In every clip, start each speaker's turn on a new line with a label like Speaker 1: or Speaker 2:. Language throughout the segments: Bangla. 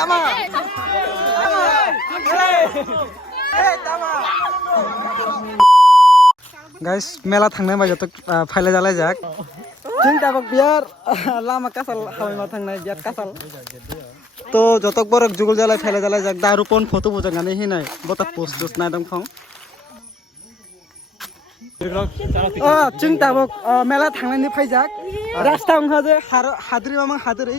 Speaker 1: তামা गाइस मेला थांनाय बायदियाथ' फायला जालाय जाक जों दाबक बियार लामा कासाल हाबायमा थांनाय बियार कासाल তো যতক বরক যুগল জ্বালাই ফেলে জ্বালাই যাক দারু পন ফটো বুজাগানে হিনাই বতা পোস্ট টোস্ট নাই দং ফং अ जों दाबो मेला थांनायनि फायजाक रास्ता ओंखा जे हाद्रि मामा हाद्रि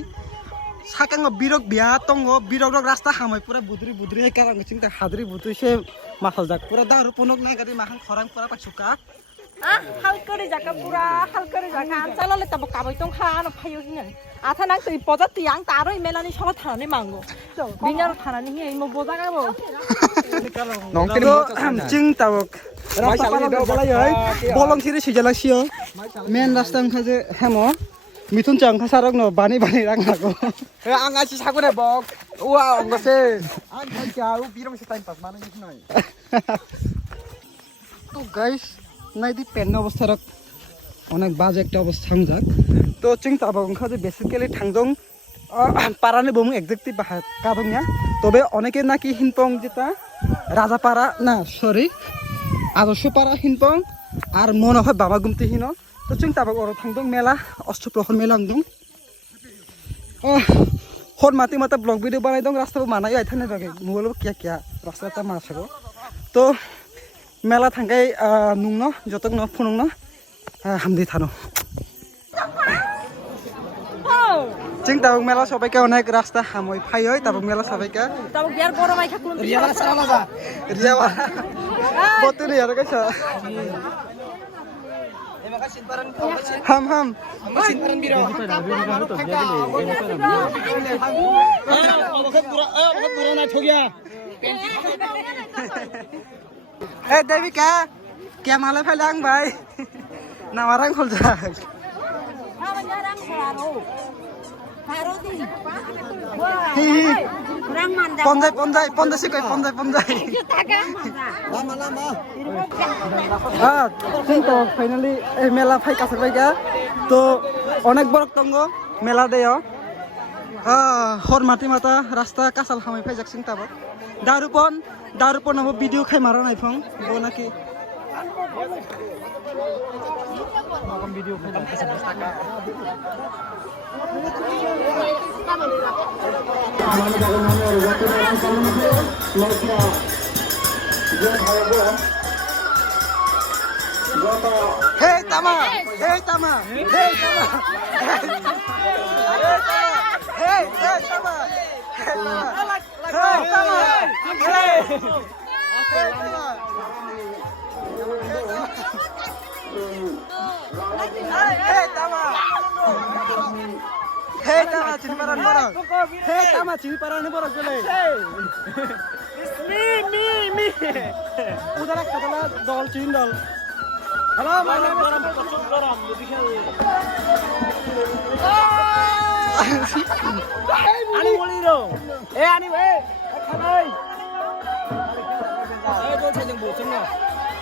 Speaker 1: সাকাঙ্গ বিরক বিয়া তঙ্গ বিরক রাস্তা হামাই পুরা বুদ্রি বুদ্রি হে কারণ চিন্তা হাদরি বুদরি সে মাখাল যাক। পুরা দারু পনক নাই গাড়ি মাখান খরাং পুরা পাচুকা
Speaker 2: হালকারে জাকা পুরা হালকারে জাকা চালালে তাবো কাবাই তং খান ফাইও কিনে আথা নাং তুই পজা তুই আং তারই মেলানি সব থানানি মাঙ্গো বিনার থানানি হে ইমো বজা গাবো নংতের
Speaker 1: চিং তাবক রাস্তা পালা বলাই হয়। বলং সিরে সিজালাসিও মেন রাস্তা খাজে হেমো। मिथुन चाहिँ अङ्खा साह्रो न
Speaker 3: बानी बानी राख्नु বক। ওয়া अङ्गासी साको ভাই बक ऊ বিরম সে টাইম পাস মানে কি নাই।
Speaker 1: তো গাইস নাই দি পেন অবস্থা রক। অনেক বাজে একটা অবস্থা যাক। তো চিন্তা তাবা অঙ্খা যে বেসিক্যালি থাংজং পারানি বং একজেক্টিভ কাবং না তবে অনেকে নাকি হিনপং যেটা রাজাপাড়া না সরি আদর্শপাড়া হিনপং আর মনে হয় বাবা গুমতি হিনো। তো চিং তাবা ওর থাংদং মেলা অষ্টপ্রহর মেলা আংদং হর মাতি মাতা ব্লগ ভিডিও বানাই দং রাস্তাবো মানাই আইথানে বাগে মোবাইল কিয়া কিয়া রাস্তাটা মাসাগো তো মেলা থাঙ্গাই নুংনো যতক ন ফুনুংনো হামদি থানো। চিং তাবক মেলা সবাইকে অনেক রাস্তা হামই ফাই হয়। তাবক মেলা সবাইকে
Speaker 2: tabo biar boro mai khakulum
Speaker 1: Riya বা বতু নি আর কাছে। হাম হাম। এ দেবিকা কে? মালে ফেলে আং ভাই? নামারাং খোল যাক। পঞ্জাই কই পঞ্জাই পঞ্জাই
Speaker 3: Lama, lama.
Speaker 1: হ্যাঁ কিন্তু ফাইনালি এই মেলা ফাই কাছে পাইগা তো অনেক বড় তঙ্গ মেলা দেয়। হর মাটি মাতা রাস্তা কাঁচাল হামাই ফাই যাকসিং তাবক দারুপন দারুপন ভিডিও খাই মারা নাই নাকি ভিডিও হে তামা হে তামা হে তামা হে হে তামা হে তামা দল চিন দল
Speaker 3: hello. Eh, eh. Eh.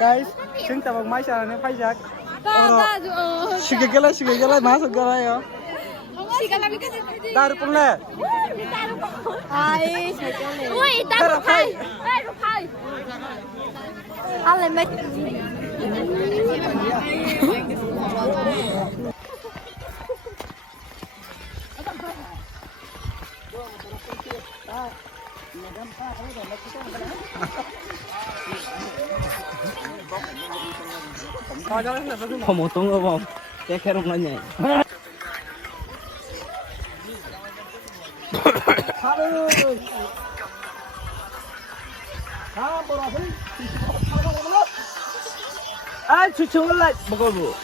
Speaker 1: guys, sing tabag mai sa ne phai jak. Sige gela sige gela ma sug gela yo. Daru pun le.
Speaker 2: Ai.
Speaker 4: Ui, daru
Speaker 1: phai.
Speaker 4: Daru phai. Ale me. Ah.
Speaker 2: không một
Speaker 3: tuần không cái cái rong lên nhỉ 아, 주춤을 날 먹어보.